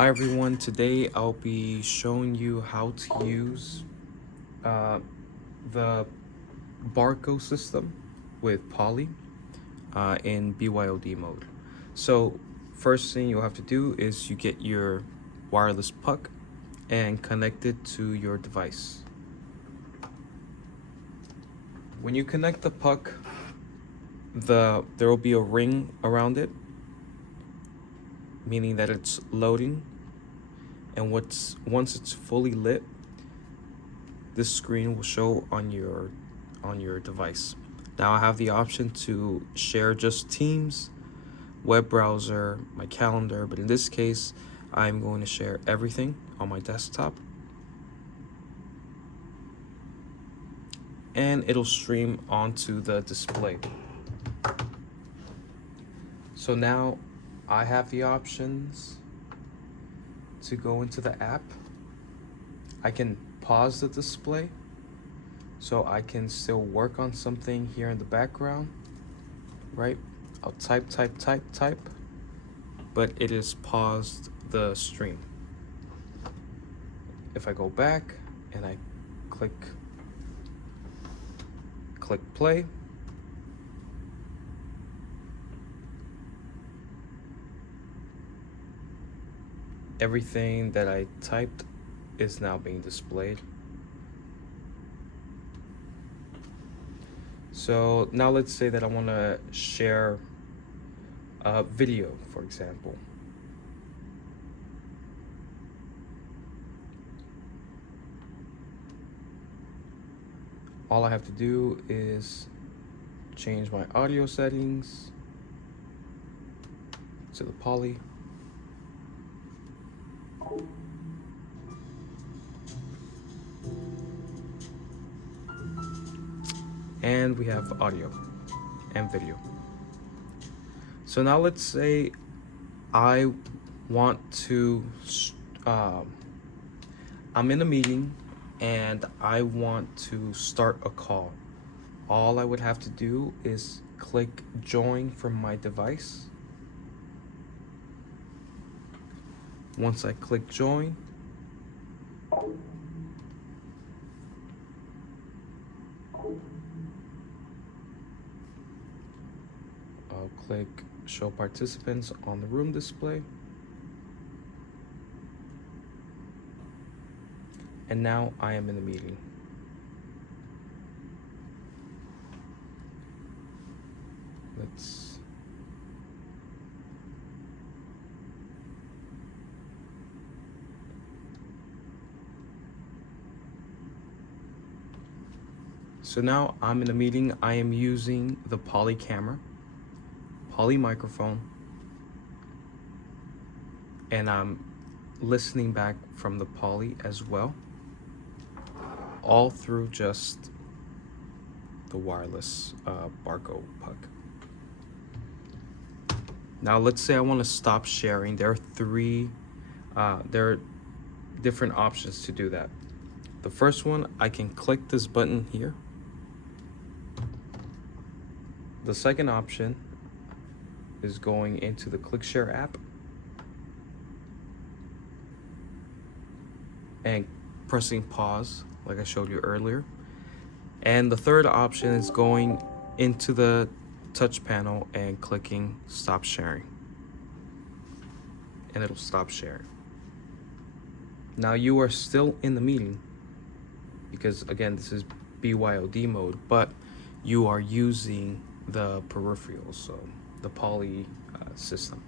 Hi everyone, today I'll be showing you how to use the Barco system with Poly in BYOD mode. So first thing you'll have to do is you get your wireless puck and connect it to your device. When you connect the puck, there will be a ring around it, meaning that it's loading, and once it's fully lit, this screen will show on your device. Now I have the option to share just Teams, web browser, my calendar, but in this case, I'm going to share everything on my desktop. And it'll stream onto the display. So now I have the options to go into the app. I can pause the display so I can still work on something here in the background, right? I'll type, but it is paused the stream. If I go back and I click play, everything that I typed is now being displayed. So now let's say that I want to share a video, for example. All I have to do is change my audio settings to the Poly. And we have audio and video. So now let's say I want to, I'm in a meeting and I want to start a call. All I would have to do is click join from my device. Once I click join, I'll click show participants on the room display. And now I am in the meeting. So now I'm in a meeting. I am using the Poly camera, Poly microphone, and I'm listening back from the Poly as well, all through just the wireless Barco puck. Now let's say I want to stop sharing. There are different options to do that. The first one, I can click this button here. The second option is going into the ClickShare app and pressing pause like I showed you earlier. And the third option is going into the touch panel and clicking stop sharing. And it'll stop sharing. Now you are still in the meeting because again, this is BYOD mode, but you are using the peripherals, so the Poly system.